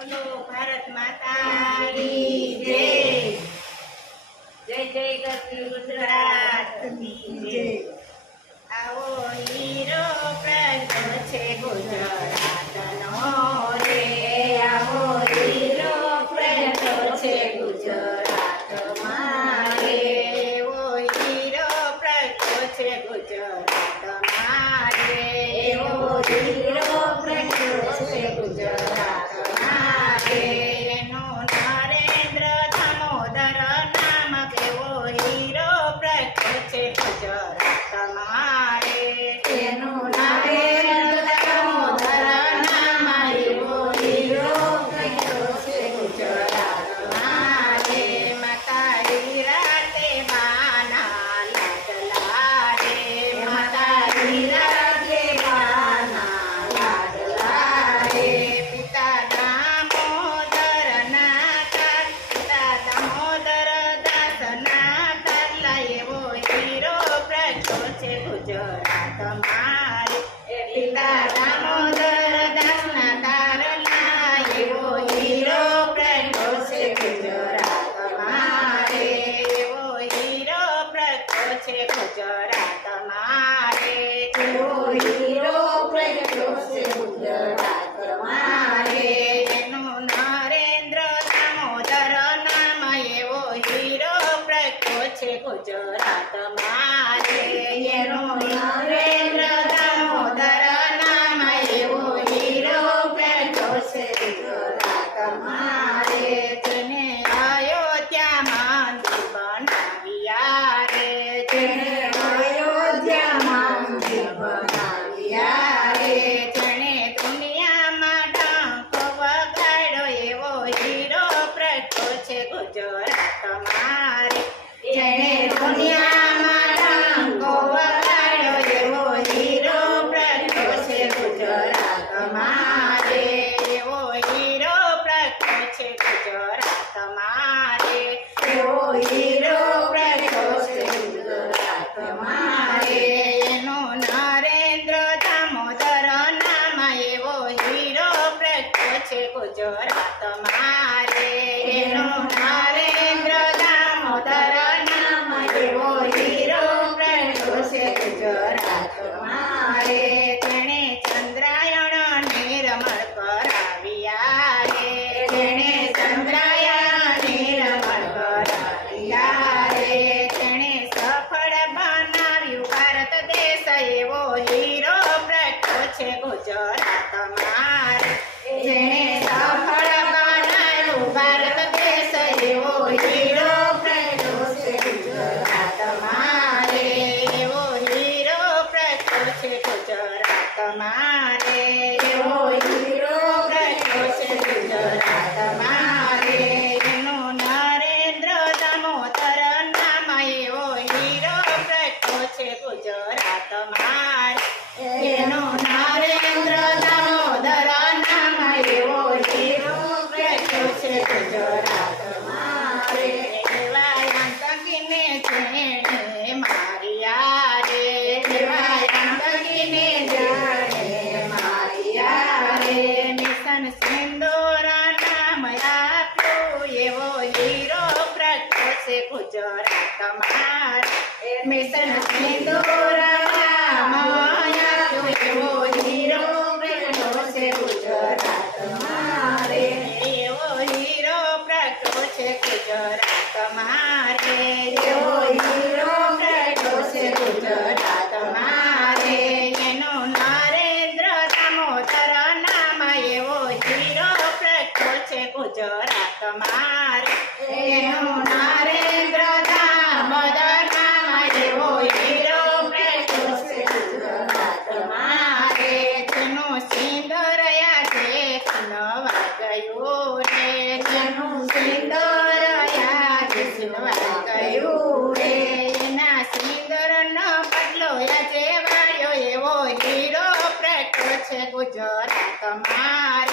બોલો ભારત માતાની જય. જય જય ગુજરાત જય. આવો હીરો પ્રાંત છે ગુજરાત. Thank you, God. જરા તમારે રોયા તન સિંદોરાના મયાતો એવો હીરો પ્રખ્યાત ગુજરાત માર એડમિશન સિંદોરાના મયાતો એવો હીરો પ્રખ્યાત ગુજરાત મારે એવો હીરો પ્રખ્યાત ગુજરાત જરા તમારી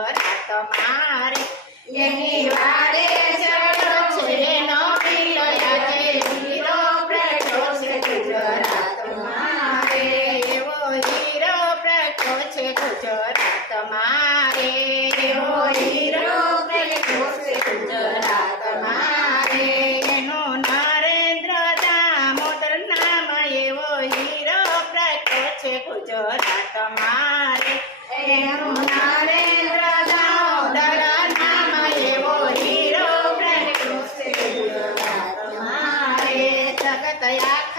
કરા તમારે એની વારે Tay.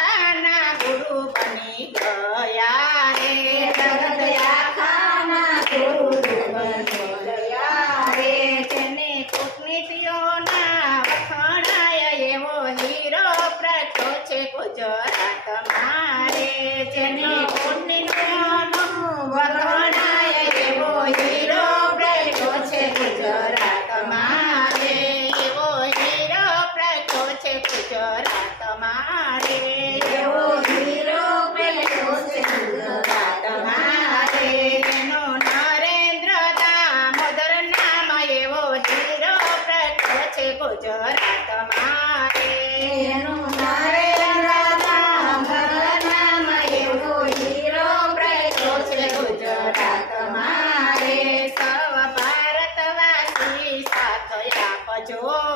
Hello.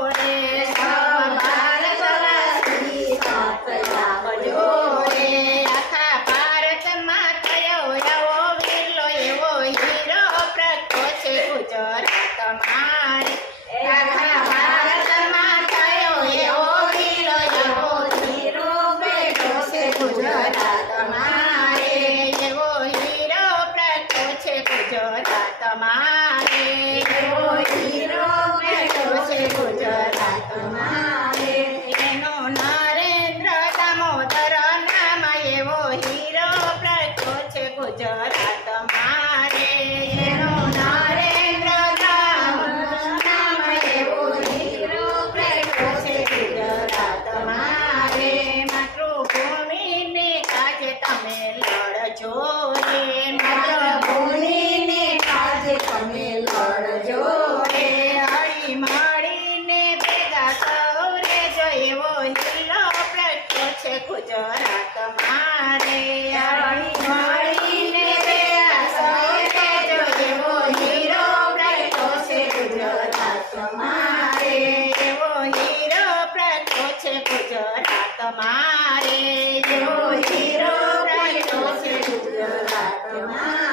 ગુજરાત મારે હીરો રહ્યો છે ગુજરાત મારે